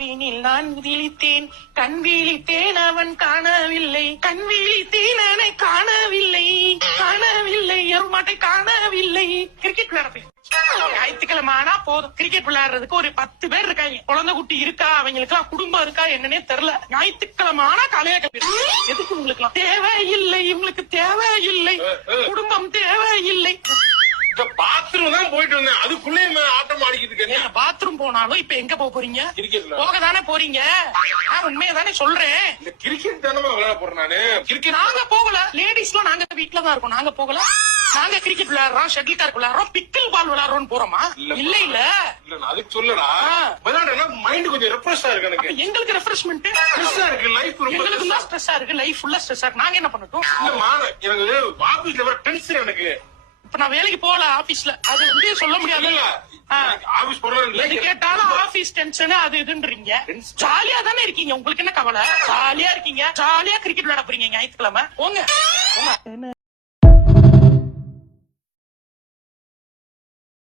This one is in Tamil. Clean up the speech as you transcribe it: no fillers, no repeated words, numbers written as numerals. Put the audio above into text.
கனவினில் நான் விழித்தேன், கண் விழித்தேன் அவன் காணவில்லை, கண் விழித்தேன் அவனை காணவில்லை, காணவில்லை எருமாட்டை காணவில்லை. கிரிக்கெட் விளையாட ஞாயிற்றுக்கிழமை ஆனா போதும். கிரிக்கெட் விளையாடுறதுக்கு ஒரு 10 பேர் இருக்காங்க. குழந்தை குட்டி இருக்கா, அவங்களுக்கு எல்லாம் குடும்பம் இருக்கா என்னன்னே தெரியல. ஞாயிற்றுக்கிழமை ஆனா காலையில எதுக்கு உங்களுக்கு எல்லாம் தேவையில்லை, இவங்களுக்கு தேவையில்லை, குடும்பம் தேவையில்லை. பாத்ரூம் தான் போயிட்டு வந்தேன், அதுக்குள்ளே ஆட்டம் ஆடிக்கிட்டு இருக்கேன். பாத்ரூம் போனாலும் இப்ப எங்க போறீங்க? கிரிக்கெட்ல போக தானே போறீங்க. நான் உண்மையை தானே சொல்றேன். கிரிக்கெட் தானே விளையாட போறேன் நானு. கிரிக்கெட் நாங்க போகல, லேடிஸ்லாம் நாங்க வீட்டுல தான் இருக்கோம். நாங்க போகல. நாங்க கிரிக்கெட் விளையாடுறோம், ஷட்டில் கார்க் விளையாடுறோம், பிக்கிள் பால் விளையாடுறோம் போறோமா? இல்ல இல்ல அதுக்கு சொல்லடா. விளையாடுறா மைண்ட் கொஞ்சம் ரெஃப்ரெஷ்ஷா இருக்கு எனக்கு. எங்களுக்கு ரெஃப்ரெஷ்மெண்ட் ஸ்ட்ரெஸ்ஸா இருக்கு லைஃப், ரொம்ப எங்களுக்கு தான் ஸ்ட்ரெஸ்ஸா இருக்கு, லைஃப் ஃபுல்லா ஸ்ட்ரெஸ்ஸா இருக்கு. நாங்க என்ன பண்ணட்டும்? எனக்கு ஆபீஸ்ல வர டென்ஷன் எனக்கு. இப்ப நான் வேலைக்கு போகல ஆபீஸ்ல, அது வந்து சொல்ல முடியாது. ஆபீஸ் போறது கேட்டாலும் ஆபீஸ் டென்ஷன் அது இதுன்றீங்க. ஜாலியா தானே இருக்கீங்க, உங்களுக்கு என்ன கவலை? ஜாலியா இருக்கீங்க, ஜாலியா கிரிக்கெட் விளையாட போறீங்க ஞாயிற்றுக்கிழமை. போங்க.